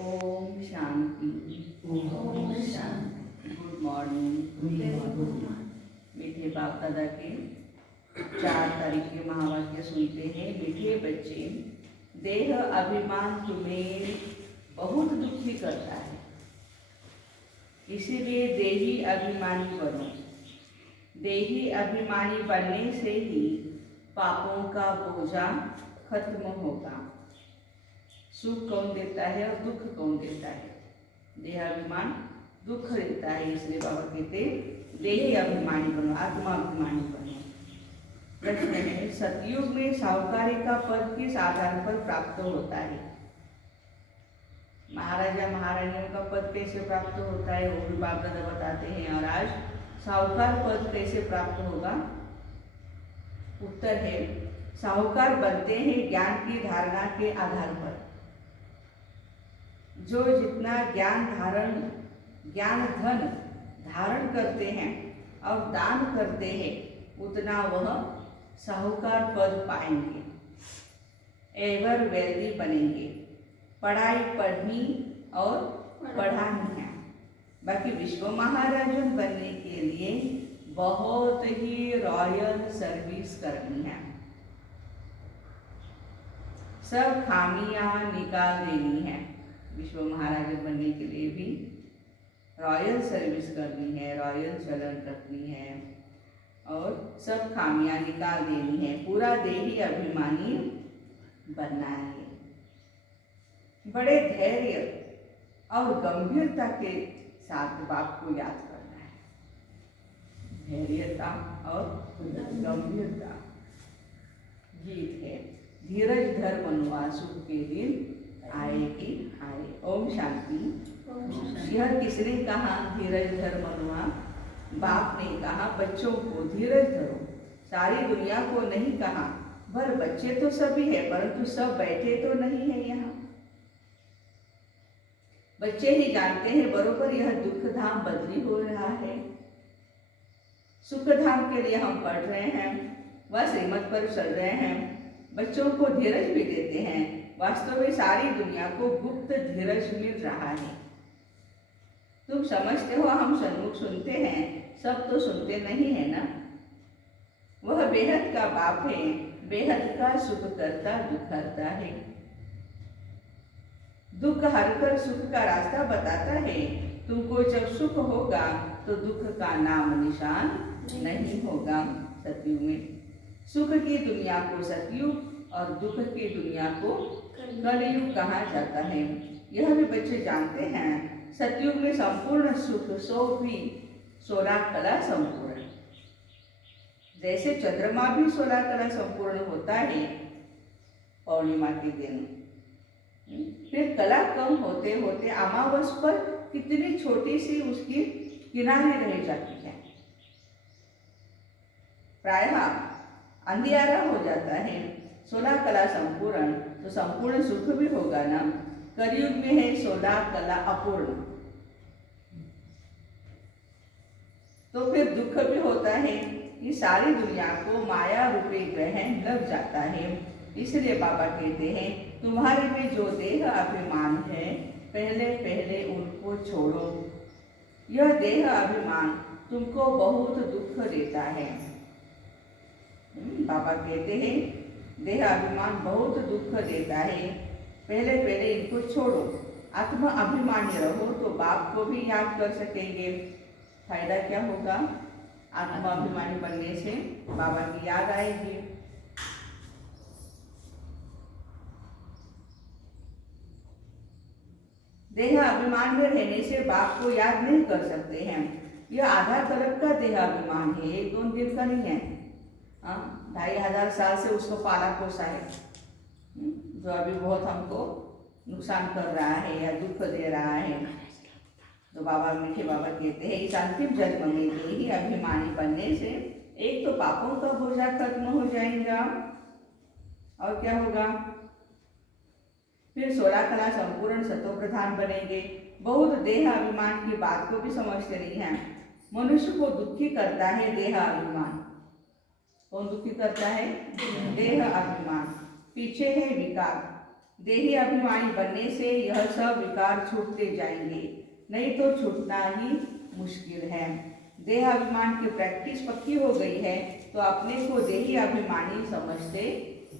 Om Shanti. Om Shanti. Good morning. मीठे बाप दादा के 4 तारीख के महावाक्य सुनते हैं। मीठे बच्चे, देह अभिमान तुम्हें बहुत दुखी करता है, इसीलिए देही अभिमानी बनो। देही अभिमानी बनने से ही पापों का बोझा खत्म होगा। सुख कौन देता है और दुख कौन देता है? देहाभिमान दुख देता है, इसलिए बाबा कहते देही अभिमानी बनो, आत्मा अभिमानी बनो। प्रश्न है, सतयुग में साहूकारी का पद किस आधार पर प्राप्त होता है? महाराजा महारानियों का पद कैसे प्राप्त होता है वो भी बाप दादा बताते हैं। और आज साहूकार पद कैसे प्राप्त होगा? उत्तर है, साहूकार बनते हैं ज्ञान की धारणा के आधार पर। जो जितना ज्ञान धन धारण करते हैं और दान करते हैं, उतना वह साहूकार पद पाएंगे, एवर वेल्दी बनेंगे। पढ़ाई पढ़नी और पढ़ानी है। बाकी विश्व महाराजन बनने के लिए बहुत ही रॉयल सर्विस करनी है। सब खामियां निकाल देनी है। विश्व महाराजन बनने के लिए भी रॉयल सर्विस करनी है, रॉयल चलन रखनी है और सब खामियां निकाल देनी है। पूरा देही अभिमानी बनना है। बड़े धैर्य और गंभीरता के साथ बाप को याद करना है। धैर्यता और गंभीरता। गीत है, धीरज धर मनुआ सुख के दिन आए कि आए। ओम शांति। यह किसने कहा धीरज धर मनुआ? बाप ने कहा बच्चों को धीरज धरो। सारी दुनिया को नहीं कहा, पर बच्चे तो सभी है, परंतु सब बैठे तो नहीं है यहाँ। बच्चे ही जानते हैं बरोबर यह दुख धाम बदली हो रहा है। सुख धाम के लिए हम पढ़ रहे हैं, वह श्रीमत पर चल रहे हैं, बच्चों को धीरज भी देते हैं। वास्तव में सारी दुनिया को गुप्त धीरज मिल रहा है। तुम समझते हो हम सन्मुख सुनते हैं, सब तो सुनते नहीं है ना। वह बेहद का बाप है, बेहद का सुख करता दुख हरता है। दुख हरकर सुख का रास्ता बताता है। तुमको जब सुख होगा तो दुख का नाम निशान नहीं होगा। सतयुग में सुख की दुनिया को सतयुग और दुख की दुनिया को कलयुग कहा जाता है। यह भी बच्चे जानते हैं, सतयुग में संपूर्ण सुख, सो भी 16 कला संपूर्ण। जैसे चंद्रमा भी 16 कला संपूर्ण होता है पौर्णिमा के दिन, फिर कला कम होते होते अमावस पर कितनी छोटी सी उसकी किनारे रह जाती है। प्रायः अंधियारा हो जाता है। 16 कला संपूर्ण, तो संपूर्ण सुख भी होगा ना। कलयुग में है 16 कला अपूर्ण, तो फिर दुख भी होता है। ये सारी दुनिया को माया रूपी ग्रहण लग जाता है। इसलिए बाबा कहते हैं तुम्हारे में जो देह अभिमान है, पहले पहले उनको छोड़ो। यह देह अभिमान तुमको बहुत दुख देता है। बाबा कहते हैं देह अभिमान बहुत दुख देता है, पहले पहले इनको छोड़ो। आत्मा अभिमानी रहो तो बाप को भी याद कर सकेंगे। फायदा क्या होगा? आत्मा अभिमानी बनने से बाबा की याद आएगी। देह अभिमान में रहने से बाप को याद नहीं कर सकते हैं। यह आधा तरफ का देह अभिमान है, 1-2 दिन का नहीं है। 2500 साल से उसको पाला पोसा है, जो अभी बहुत हमको नुकसान कर रहा है या दुख दे रहा है। तो बाबा मीठे बाबा कहते हैं इस अंतिम जन्म में देही अभिमानी बनने से एक तो पापों का बोझा खत्म हो जाएगा, और क्या होगा? फिर 16 कला संपूर्ण सतो प्रधान बनेंगे। बहुत देह अभिमान की बात को भी समझते नहीं है। मनुष्य को दुखी करता है देह अभिमान। कौन दुखी करता है? देह अभिमान। पीछे है विकार, देही अभिमानी बनने से यह सब विकार छूटते जाएंगे, नहीं तो छूटना ही मुश्किल है। देह अभिमान की प्रैक्टिस पक्की हो गई है तो अपने को देही अभिमानी समझते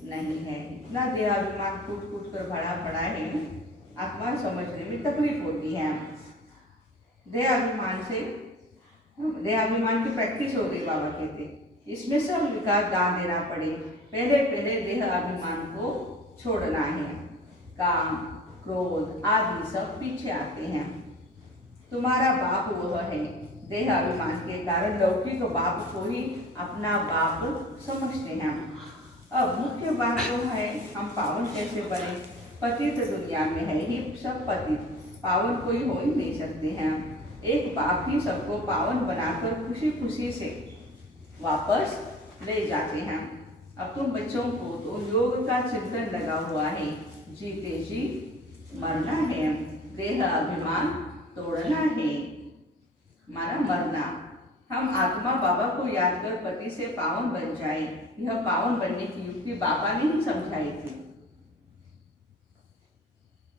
नहीं है। इतना देह अभिमान कूट कूट कर भरा पड़ा है, आत्मा समझने में तकलीफ होती है। देह अभिमान की प्रैक्टिस हो गई, बाबा कहते इसमें सब विकार दान देना पड़े। पहले पहले देह अभिमान को छोड़ना है। काम, क्रोध आदि सब पीछे आते हैं। तुम्हारा बाप वह है। देह अभिमान के कारण लौकिक बाप को ही अपना बाप समझते हैं। अब मुख्य बात तो है हम पावन कैसे बने। पतित दुनिया में है ही सब पतित, पावन कोई हो ही नहीं सकते हैं। एक बाप ही सबको पावन बनाकर खुशी खुशी से वापस ले जाते हैं। अब तुम बच्चों को तो योग का चिंतन लगा हुआ है, जीते जी मरना है, देह अभिमान तोड़ना है, माना मरना। हम आत्मा बाबा को याद कर पति से पावन बन जाए। यह पावन बनने की युक्ति बाबा ने ही समझाई थी।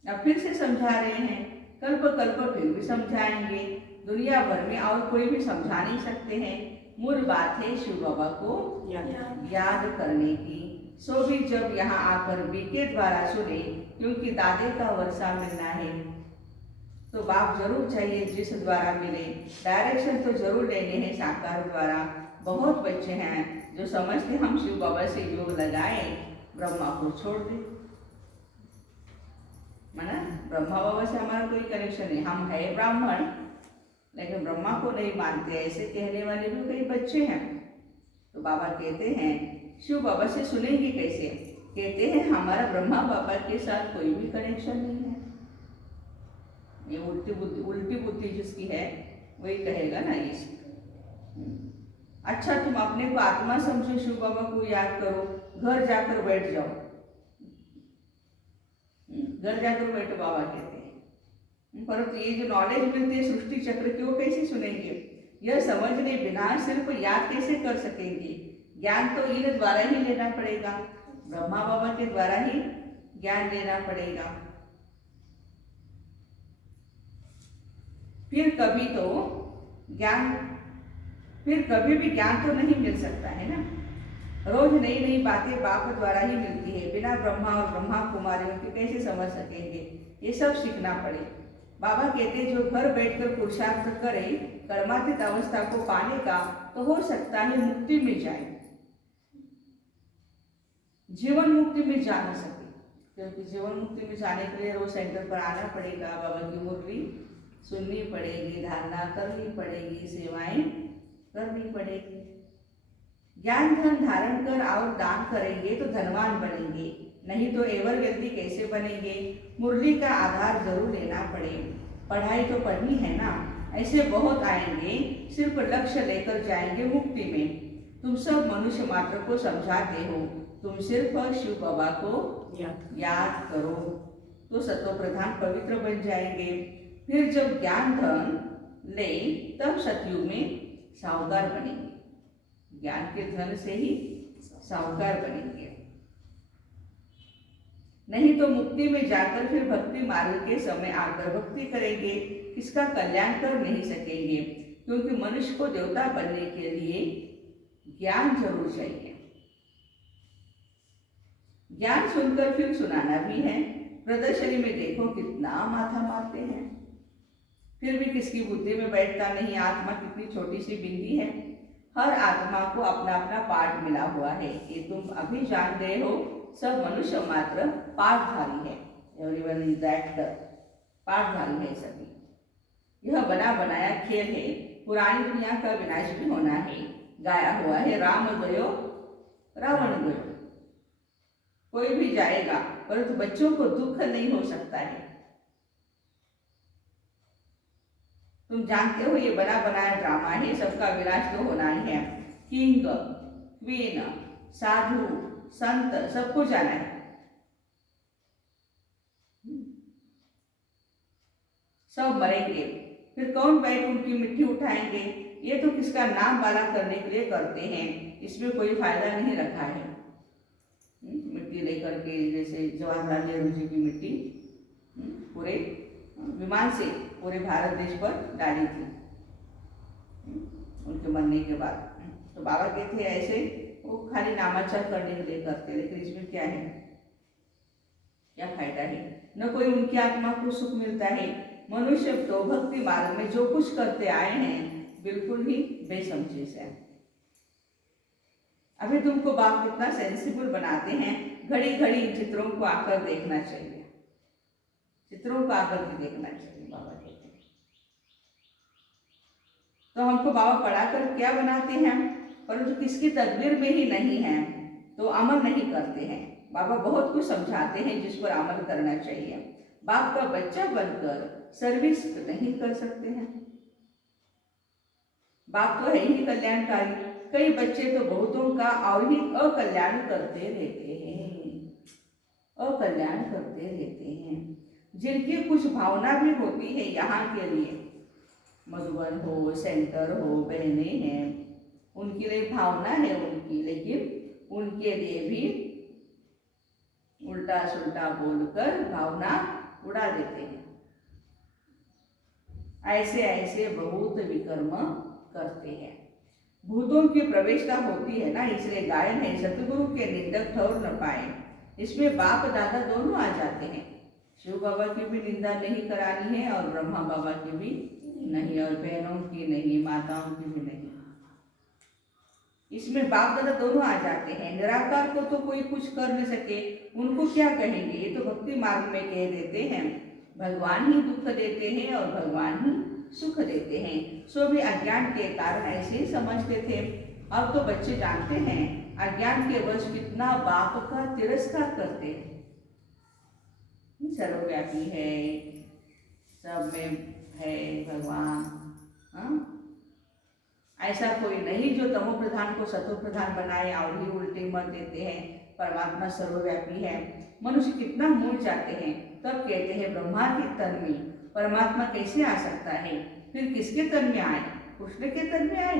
अब फिर से समझा रहे हैं, कल्प कल्प फिर भी समझाएंगे। दुनिया भर में और कोई भी समझा नहीं सकते हैं। मूल बात है शिव बाबा को याद करने की। सो भी जब यहाँ आकर बीके द्वारा सुने, क्योंकि दादे का वर्षा मिलना है तो बाप जरूर चाहिए जिस द्वारा मिले। डायरेक्शन तो जरूर लेने हैं साकार द्वारा। बहुत बच्चे हैं जो समझते हम शिव बाबा से योग लगाए, ब्रह्मा को छोड़ दे। माना ब्रह्मा बाबा से हमारा कोई कनेक्शन नहीं, हम है ब्राह्मण लेकिन ब्रह्मा को नहीं मानते, ऐसे कहने वाले भी कई बच्चे हैं। तो बाबा कहते हैं शिव बाबा से सुनेंगे कैसे। कहते हैं हमारा ब्रह्मा बाबा के साथ कोई भी कनेक्शन नहीं है। ये उल्टी बुद्धि जिसकी है वही कहेगा ना ये। अच्छा तुम अपने को आत्मा समझो, शिव बाबा को याद करो, घर जाकर बैठ जाओ। घर जाकर बैठो बाबा कहते हैं। परंतु ये जो नॉलेज मिलती है सृष्टि चक्र की, वो कैसे सुनेंगे। यह समझने बिना सिर्फ याद कैसे कर सकेंगे। ज्ञान तो इन द्वारा ही लेना पड़ेगा, ब्रह्मा बाबा के द्वारा ही ज्ञान लेना पड़ेगा। फिर कभी भी ज्ञान तो नहीं मिल सकता है ना। रोज नई नई बातें बाप द्वारा ही मिलती है। बिना ब्रह्मा और ब्रह्मा कुमारियों के कैसे समझ सकेंगे। ये सब सीखना पड़े। बाबा कहते जो घर बैठकर पुरुषार्थ करे कर्मातीत अवस्था को पाने का, तो हो सकता है मुक्ति में जाए, जीवन मुक्ति में जा न सके। क्योंकि जीवन मुक्ति में जाने के लिए रोज सेंटर पर आना पड़ेगा, बाबा की मुरली सुननी पड़ेगी, धारणा करनी पड़ेगी, सेवाएं करनी पड़ेगी। ज्ञान धन धारण कर और दान करेंगे तो धनवान बनेंगे, नहीं तो एवर व्यक्ति कैसे बनेंगे। मुरली का आधार जरूर लेना पड़े। पढ़ाई तो पढ़नी है ना। ऐसे बहुत आएंगे, सिर्फ लक्ष्य लेकर जाएंगे मुक्ति में। तुम सब मनुष्य मात्र को समझाते हो, तुम सिर्फ शिव बाबा को याद करो तो सतो प्रधान पवित्र बन जाएंगे। फिर जब ज्ञान धन ले तब सतयुग में साहूकार बनेंगे। ज्ञान के धन से ही साहूकार बनेंगे, नहीं तो मुक्ति में जाकर फिर भक्ति मार्ग के समय आकर भक्ति करेंगे, किसका कल्याण कर नहीं सकेंगे। क्योंकि मनुष्य को देवता बनने के लिए ज्ञान जरूर चाहिए। ज्ञान सुनकर फिर सुनाना भी है। प्रदर्शनी में देखो कितना माथा मारते हैं, फिर भी किसकी बुद्धि में बैठता नहीं। आत्मा कितनी छोटी सी बिंदी है। हर आत्मा को अपना अपना पाठ मिला हुआ है, ये तुम अभी जान गए हो। सब मनुष्य मात्र पाठधारी है। एवरीवन इज दैट पाठधारी है सभी। यह बना बनाया खेल है। पुरानी दुनिया का विनाश भी होना है। गाया हुआ है राम गयो रावण गयो। कोई भी जाएगा, परंतु बच्चों को दुख नहीं हो सकता है। तुम जानते हो ये बना बनाया ड्रामा है, सबका विनाश तो होना ही है। किंग, क्वीन, साधु, संत सबको जाना है। सब मरेंगे, फिर कौन बैठ उनकी मिट्टी उठाएंगे। ये तो किसका नाम वाला करने के लिए करते हैं, इसमें कोई फायदा नहीं रखा है। मिट्टी मिट्टी लेकर के, जैसे जवाहरलाल नेहरू जी की मिट्टी पूरे विमान से पूरे भारत देश पर डाली थी उनके मरने के बाद। तो बाबा कहते हैं ऐसे वो खाली नामाचार करने के लिए करते, लेकिन इसमें क्या है, क्या फायदा है? न कोई उनकी आत्मा को सुख मिलता है। मनुष्य तो भक्ति मार्ग में जो कुछ करते आए हैं बिल्कुल ही बेसमझी से। अभी तुमको बाप कितना सेंसिबल बनाते हैं, घड़ी घड़ी इन चित्रों को आकर देखना चाहिए, चित्रों को आकर के देखना चाहिए बाबा कहते हैं। तो हमको बाबा पढ़ाकर क्या बनाते हैं, परंतु किसकी तकदीर में ही नहीं है तो अमल नहीं करते हैं। बाबा बहुत कुछ समझाते हैं जिस पर अमल करना चाहिए। बाप का बच्चा बनकर सर्विस नहीं कर सकते हैं। बाप तो है ही कल्याणकारी, कई बच्चे तो बहुतों का और ही अकल्याण करते रहते हैं, अकल्याण करते रहते हैं। जिनकी कुछ भावना भी होती है यहाँ के लिए, मधुबन हो, सेंटर हो, बहने हैं, उनके लिए भावना है उनकी, लेकिन उनके लिए भी उल्टा सुल्टा बोलकर भावना उड़ा देते हैं। ऐसे ऐसे बहुत विकर्म करते हैं। भूतों की प्रवेशता होती है ना, इसलिए गायन है सतगुरु के निंदक ठहर न पाए। इसमें बाप दादा दोनों आ जाते हैं। शिव बाबा की भी निंदा नहीं करानी है और ब्रह्मा बाबा की भी नहीं, और बहनों की नहीं, माताओं की भी नहीं। इसमें बाप दादा दोनों आ जाते हैं। निराकार को तो कोई कुछ कर नहीं सके, उनको क्या कहेंगे, ये तो भक्ति मार्ग में कह देते हैं भगवान ही दुख देते हैं और भगवान ही सुख देते हैं। सो भी अज्ञान के कारण ऐसे ही समझते थे। अब तो बच्चे जानते हैं अज्ञान के वश कितना बाप का तिरस्कार करते हैं। सर्वव्यापी है, सब में है भगवान। ऐसा कोई नहीं जो तमो प्रधान को सतो प्रधान बनाए और ही उल्टे मत देते हैं। परमात्मा सर्वव्यापी है। मनुष्य कितना मूल जाते हैं, तब कहते हैं ब्रह्मा के तन में परमात्मा कैसे आ सकता है, फिर किसके तन में आए, कृष्ण के तन में आए।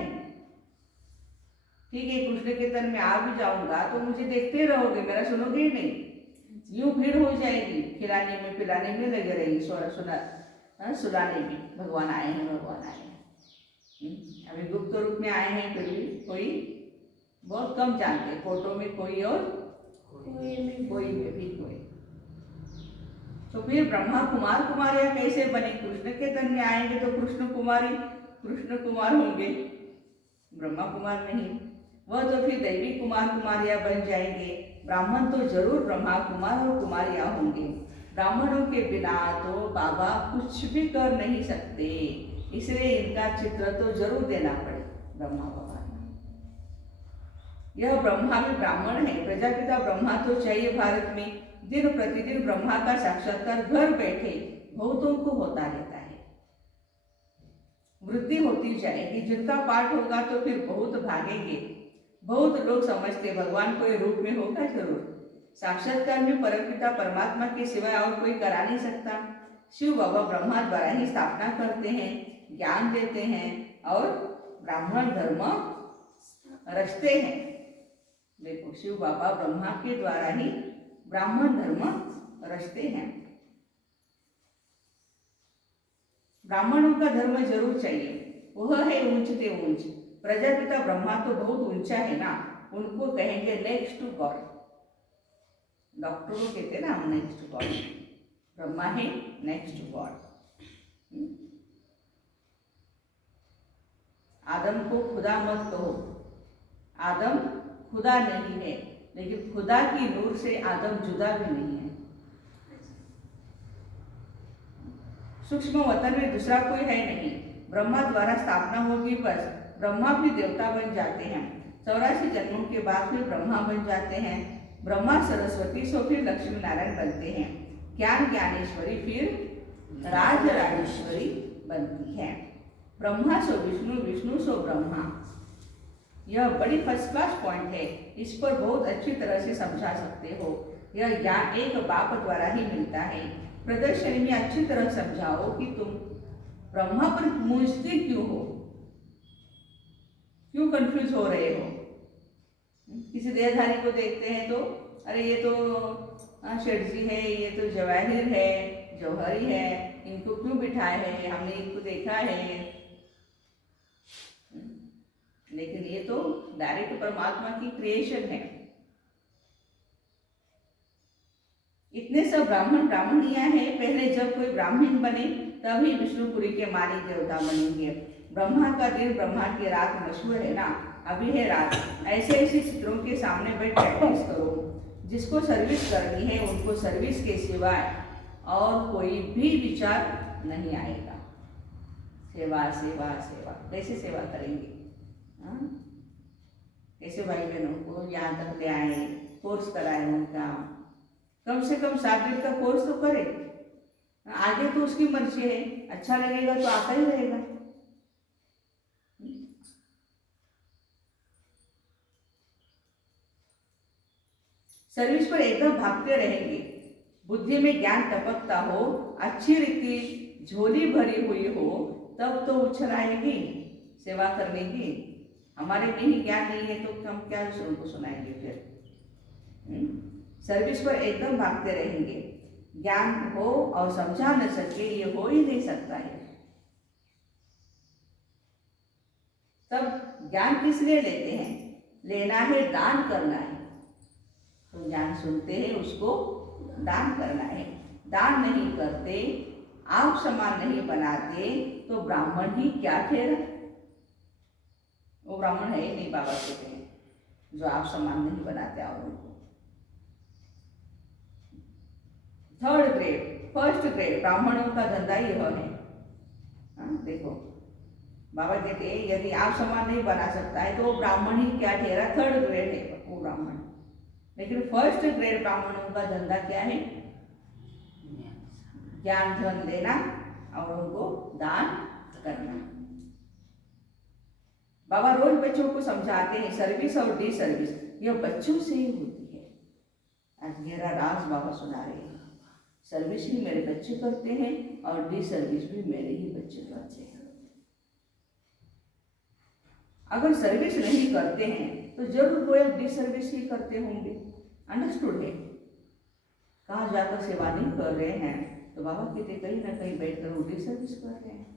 ठीक है, कृष्ण के तन में आ भी जाऊंगा तो मुझे देखते रहोगे, मेरा सुनोगे ही नहीं, यूं भीड़ हो जाएगी, खिलाने में पिलाने में लगे रहेगी, सुलाने में भगवान आए हैं, भगवान आए हैं। अभी गुप्त रूप में आए हैं, फिर भी कोई बहुत कम जानते, फोटो में कोई और कोई में भी कोई। तो फिर ब्रह्मा कुमार कुमारियां कैसे बने, कृष्ण के तन में आएंगे तो कृष्ण कुमार होंगे, ब्रह्मा कुमार नहीं। वह तो फिर दैवी कुमार कुमारियां बन जाएंगे। ब्राह्मण तो जरूर ब्रह्मा कुमार और कुमारियां होंगे। ब्राह्मणों के बिना तो बाबा कुछ भी कर नहीं सकते, इसलिए इनका चित्र तो जरूर देना पड़े ब्रह्मा बाबा। यह ब्रह्मा भी ब्राह्मण है। प्रजापिता ब्रह्मा तो चाहिए भारत में। दिन प्रतिदिन ब्रह्मा का साक्षात्कार घर बैठे बहुतों को होता रहता है। वृद्धि होती जाएगी। जिनका पाठ होगा तो फिर बहुत भागेंगे। बहुत लोग समझते भगवान कोई रूप में होगा जरूर। साक्षात्कार में परमपिता परमात्मा के सिवाय और कोई करा नहीं सकता। शिव बाबा ब्रह्मा द्वारा ही स्थापना करते हैं, ज्ञान देते हैं और ब्राह्मण धर्म रचते हैं। देखो, शिव बाबा ब्रह्मा के द्वारा ही ब्राह्मण धर्म रचते हैं। ब्राह्मणों का धर्म जरूर चाहिए, वह है ऊंचते ऊंच। प्रजापिता ब्रह्मा तो बहुत ऊंचा है ना, उनको कहेंगे नेक्स्ट टू गॉड। डॉक्टर को कहते हैं ना हम नेक्स्ट टू गॉड, ब्रह्मा है नेक्स्ट टू गॉड। आदम को खुदा मत कहो, आदम खुदा नहीं है, लेकिन खुदा की नूर से आदम जुदा भी नहीं है। सूक्ष्म वतन में दूसरा कोई है नहीं। ब्रह्मा द्वारा स्थापना होगी, बस ब्रह्मा भी देवता बन जाते हैं। 84 जन्मों के बाद फिर ब्रह्मा बन जाते हैं। ब्रह्मा सरस्वती सो फिर लक्ष्मी नारायण बनते हैं। ज्ञान ज्ञानेश्वरी फिर राज राजेश्वरी बनती है। ब्रह्मा सो विष्णु, विष्णु सो ब्रह्मा। यह बड़ी फर्स्ट क्लास पॉइंट है, इस पर बहुत अच्छी तरह से समझा सकते हो। यह ज्ञान एक बाप द्वारा ही मिलता है। प्रदर्शनी में अच्छी तरह समझाओ कि तुम ब्रह्मा पर मूंझते क्यों हो, क्यों कंफ्यूज हो रहे हो। किसी देहधारी को देखते हैं तो अरे ये तो शेठ जी है, ये तो जवाहिर है, जौहरी है, इनको क्यों बिठाए हैं, हमने इनको देखा है। लेकिन ये तो डायरेक्ट परमात्मा की क्रिएशन है। इतने सब ब्राह्मण ब्राह्मणियां हैं, पहले जब कोई ब्राह्मण बने तभी विष्णुपुरी के मालिक देवता बनेंगे। ब्रह्मा का दिन ब्रह्मा की रात मशहूर है ना, अभी है रात। ऐसे ऐसे चित्रों के सामने बैठ प्रैक्टिस करो। जिसको सर्विस करनी है उनको सर्विस के सिवाय और कोई भी विचार नहीं आएगा। सेवा सेवा सेवा, कैसे सेवा करेंगे? हाँ? कैसे भाई बहनों को यहाँ तक ले आए, कोर्स कराए उनका, कम से कम 7 दिन का कोर्स तो करे। आगे तो उसकी मर्जी है, अच्छा लगेगा तो आता ही रहेगा। सर्विस पर एकदम भागते रहेंगे, बुद्धि में ज्ञान टपकता हो, अच्छी रीति झोली भरी हुई हो, तब तो उछल आएगी सेवा करने की। हमारे में ही ज्ञान नहीं है तो हम क्या दूसरों को सुनाएंगे फिर? सर्विस पर एकदम भागते रहेंगे, ज्ञान हो और समझा न सके ये हो ही नहीं सकता है। तब ज्ञान किस लिए लेते हैं? लेना है, दान करना है। तो ज्ञान सुनते हैं, उसको दान करना है। दान नहीं करते, आप समान नहीं बनाते तो ब्राह्मण ही क्या ठहरा? वो ब्राह्मण है ही नहीं, बाबा कहते हैं, जो आप समान नहीं बनाते और उनको। 3rd ग्रेड, 1st ग्रेड ब्राह्मणों का धंधा यह है। देखो बाबा कहते हैं यदि आप समान नहीं बना सकता है तो वो ब्राह्मण ही क्या ठहरा? 3rd ग्रेड है वो ब्राह्मण। लेकिन 1st ग्रेड ब्राह्मणों का धंधा क्या है? ज्ञान धन देना और उनको दान करना। बाबा रोज बच्चों को समझाते हैं सर्विस और डी सर्विस यह बच्चों से ही होती है। आज गहरा राज बाबा सुना रहे हैं। सर्विस भी मेरे बच्चे करते हैं और डी सर्विस भी मेरे ही बच्चे करते हैं। अगर सर्विस नहीं करते हैं तो जरूर वो डी सर्विस ही करते होंगे। अंडरस्टूड है? कहाँ जाकर सेवा नहीं कर रहे हैं तो बाबा कहते कहीं ना कहीं बैठकर वो डी सर्विस कर रहे हैं।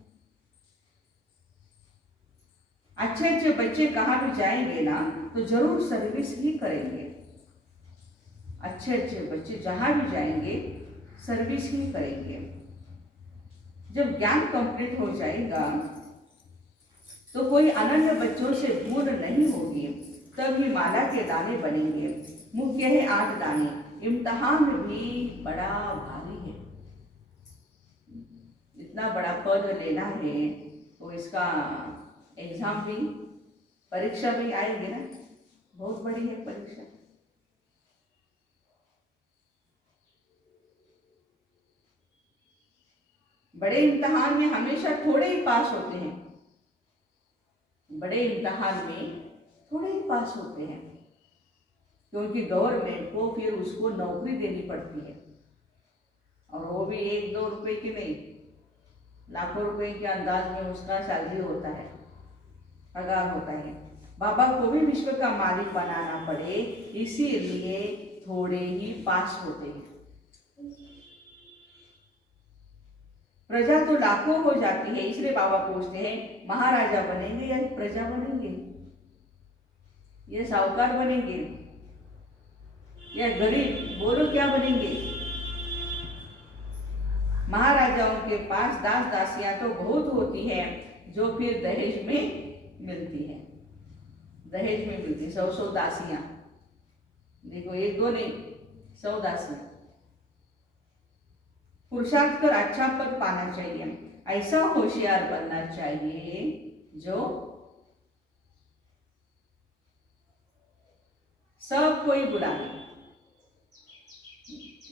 अच्छे अच्छे बच्चे कहाँ भी जाएंगे ना तो जरूर सर्विस ही करेंगे। अच्छे अच्छे बच्चे जहाँ भी जाएंगे सर्विस ही करेंगे। जब ज्ञान कंप्लीट हो जाएगा तो कोई अनन्य बच्चों से दूर नहीं होगी, तभी माला के दाने बनेंगे। मुख्य है 8 दाने, इम्तिहान भी बड़ा भारी है। इतना बड़ा पद लेना है तो इसका एग्जाम भी, परीक्षा भी आएगी ना, बहुत बड़ी है परीक्षा। बड़े इम्तिहान में हमेशा थोड़े ही पास होते हैं। बड़े इम्तिहान में थोड़े ही पास होते हैं क्योंकि गवर्नमेंट को फिर उसको नौकरी देनी पड़ती है और वो भी 1-2 रुपए की नहीं, लाखों रुपए के अंदाज में उसका सैलरी होता है, पगार होता है। बाबा को भी विश्व का मालिक बनाना पड़े, इसीलिए थोड़े ही पास होते हैं। प्रजा तो लाखों हो जाती है, इसलिए बाबा पूछते हैं महाराजा बनेंगे या प्रजा बनेंगे, या साहूकार बनेंगे या गरीब, बोलो क्या बनेंगे? महाराजाओं के पास दास दासियां तो बहुत होती है जो फिर दहेज में मिलती है। दहेज में मिलती 100 दासियां, देखो 1-2 नहीं, 100 दासियां। पुरुषार्थ कर अच्छा पद पाना चाहिए, ऐसा होशियार बनना चाहिए जो सब कोई बुलावे।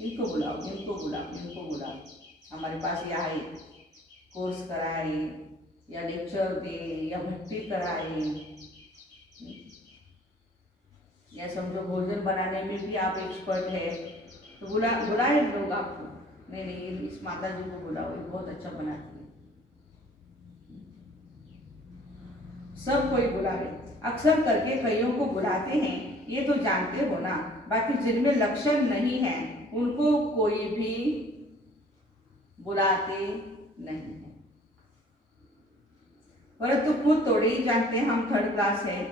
इनको बुलाओ, इनको बुलाओ, इनको बुलाओ, हमारे पास यहाँ आए, कोर्स कराए या लेक्चर दे या भक्ति कराए या समझो भोजन बनाने में भी आप एक्सपर्ट है तो बुलाए लोग आपको। नहीं इस माता जी को बुलाओ, ये बहुत अच्छा बनाती है। सब कोई बुलावे, अक्सर करके कईयों को बुलाते हैं, ये तो जानते हो ना। बाकी जिनमें लक्षण नहीं है उनको कोई भी बुलाते नहीं है। परंतु खुद थोड़े ही जानते हैं हम थर्ड क्लास है,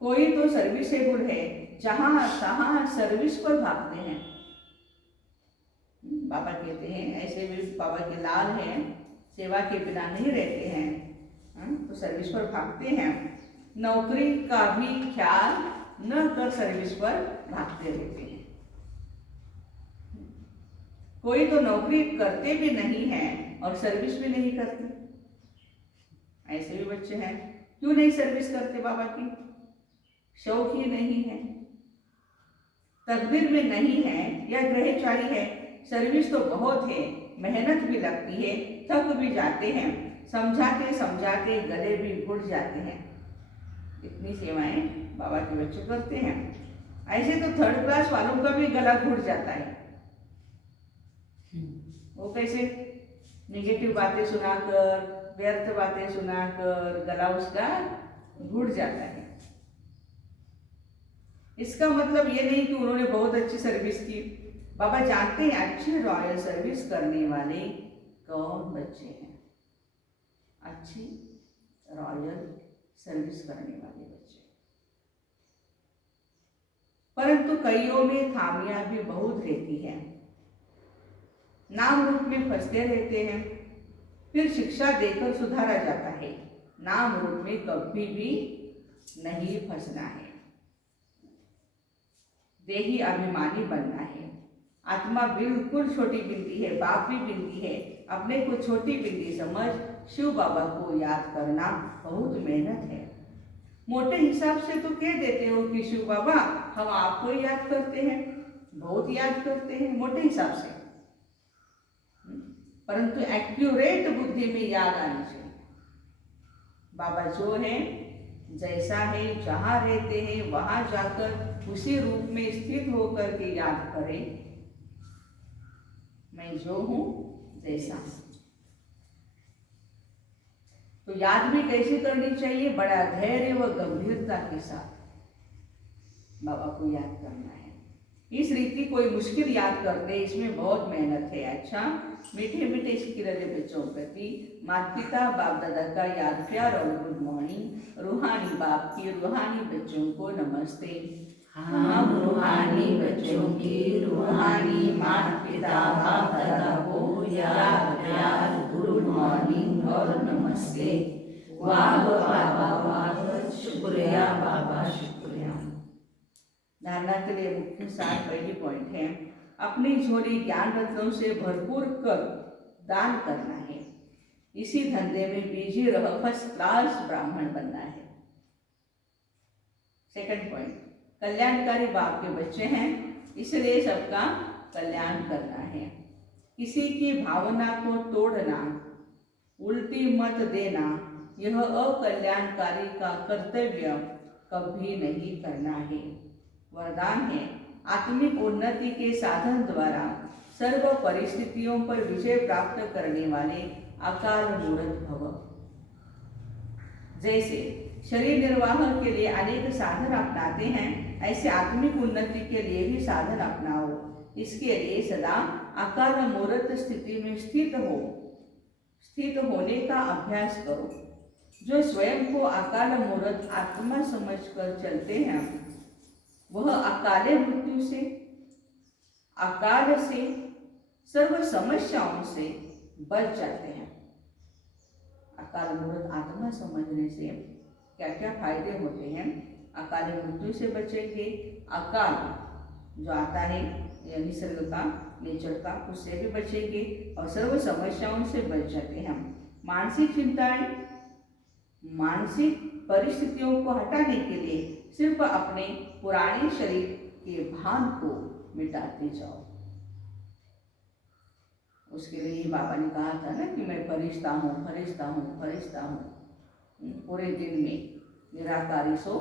कोई तो सर्विसेबल है, जहां तहां सर्विस पर भागते हैं। बाबा कहते हैं ऐसे भी बाबा के लाल हैं, सेवा के बिना नहीं रहते हैं, तो सर्विस पर भागते हैं। नौकरी का भी ख्याल न कर सर्विस पर भागते रहते हैं। कोई तो नौकरी करते भी नहीं है और सर्विस भी नहीं करते। ऐसे भी बच्चे हैं, क्यों नहीं सर्विस करते बाबा की? शौक ही नहीं है, तकदीर में नहीं है या ग्रहचारी है। सर्विस तो बहुत है, मेहनत भी लगती है, थक भी जाते हैं, समझाते समझाते गले भी घुट जाते हैं। इतनी सेवाएं बाबा के बच्चे करते हैं। ऐसे तो थर्ड क्लास वालों का भी गला घुट जाता है। वो कैसे? नेगेटिव बातें सुनाकर, व्यर्थ बातें सुनाकर गला उसका घुट जाता है। इसका मतलब ये नहीं कि उन्होंने बहुत अच्छी सर्विस की। बाबा जानते हैं अच्छी रॉयल सर्विस करने वाले कौन बच्चे हैं, अच्छी रॉयल सर्विस करने वाले बच्चे। परंतु कईयों में खामियां भी बहुत रहती है, नाम रूप में फंसते रहते हैं। फिर शिक्षा देकर सुधारा जाता है, नाम रूप में कभी भी नहीं फंसना है। देही अभिमानी बनना है। आत्मा बिल्कुल छोटी बिंदी है, बाप भी बिंदी है। अपने को छोटी बिंदी समझ शिव बाबा को याद करना बहुत मेहनत है। मोटे हिसाब से तो कह देते हो कि शिव बाबा हम आपको याद करते हैं, बहुत याद करते हैं मोटे हिसाब से, परंतु एक्यूरेट बुद्धि में याद आनी चाहिए। बाबा जो है, जैसा है, जहाँ रहते हैं वहां जाकर उसी रूप में स्थित होकर के याद करें, मैं जो हूं जैसा हूं। तो याद भी कैसे करनी चाहिए? बड़ा धैर्य व गंभीरता के साथ बाबा को याद करना है। इस रीति कोई मुश्किल याद करते, इसमें बहुत मेहनत है। अच्छा, मीठे मीठे खिलते बच्चों प्रति माता पिता बाप दादा का याद प्यार और गुड मॉर्निंग। रूहानी बाप की रूहानी बच्चों को नमस्ते। हम रूहानी बच्चों की रूहानी माता पिता बाप दादा को याद प्यार गुड मॉर्निंग और नमस्ते। वाह बाबा वाह, शुक्रिया बाबा शुक्रिया। धारणा के लिए मुख्य सार पहली पॉइंट है, अपनी झोली ज्ञान रत्नों से भरपूर कर दान करना है। इसी धंधे में बिजी रह फर्स्ट क्लास ब्राह्मण बनना है। सेकंड पॉइंट, कल्याणकारी बाप के बच्चे हैं, इसलिए सबका कल्याण करना है। किसी की भावना को तोड़ना, उल्टी मत देना, यह अकल्याणकारी का कर्तव्य कभी नहीं करना है। वरदान है, आत्मिक उन्नति के साधन द्वारा सर्व परिस्थितियों पर विजय प्राप्त करने वाले अकाल मूर्त भव। जैसे शरीर निर्वाह के लिए अनेक साधन अपनाते हैं, ऐसे आत्मिक उन्नति के लिए भी साधन अपनाओ। इसके लिए सदा अकाल मूर्त स्थिति में स्थित होने का अभ्यास करो। जो स्वयं को अकाल मूर्त आत्मा समझकर चलते हैं, वह अकाले मृत्यु से, अकाल से, सर्व समस्याओं से बच जाते हैं। अकाल मूर्त आत्मा समझने से क्या क्या फायदे होते हैं? अकाल मृत्यु से बचेंगे, अकाल जो आता है या निसर्ग का, नेचर का, उससे भी बचेंगे और सर्व समस्याओं से बच जाते हैं। मानसिक चिंताएं, मानसिक परिस्थितियों को हटाने के लिए सिर्फ अपने पुराने शरीर के भान को मिटाते जाओ। उसके लिए बाबा ने कहा था ना कि मैं फरिश्ता हूँ, फरिश्ता हूँ, फरिश्ता हूँ। पूरे दिन में निराकारी सो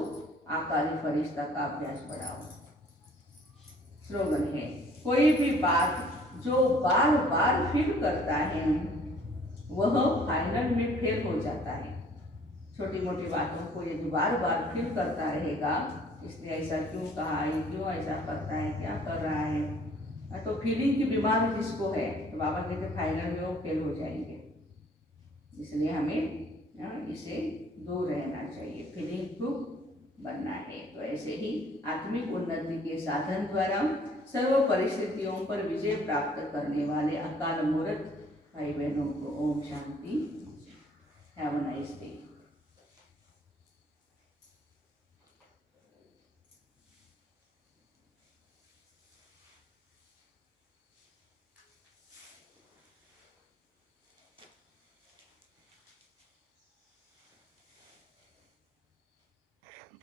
आकारी फरिश्ता का अभ्यास बढ़ाओ। स्लोगन है, कोई भी बात जो बार बार फील करता है वह फाइनल में फेल हो जाता है। छोटी मोटी बातों को यदि बार बार फील करता रहेगा इसने ऐसा क्यों कहा, ये क्यों ऐसा करता है, क्या कर रहा है। तो फीलिंग की बीमारी जिसको है तो बाबा कहते फाइनल में वो फेल हो जाएंगे। इसलिए हमें इसे दूर रहना चाहिए, फीलिंग प्रूफ बनना है। तो ऐसे ही आत्मिक उन्नति के साधन द्वारा सर्व परिस्थितियों पर विजय प्राप्त करने वाले अकाल मूर्त भाई बहनों को ओम शांति। Have a nice day.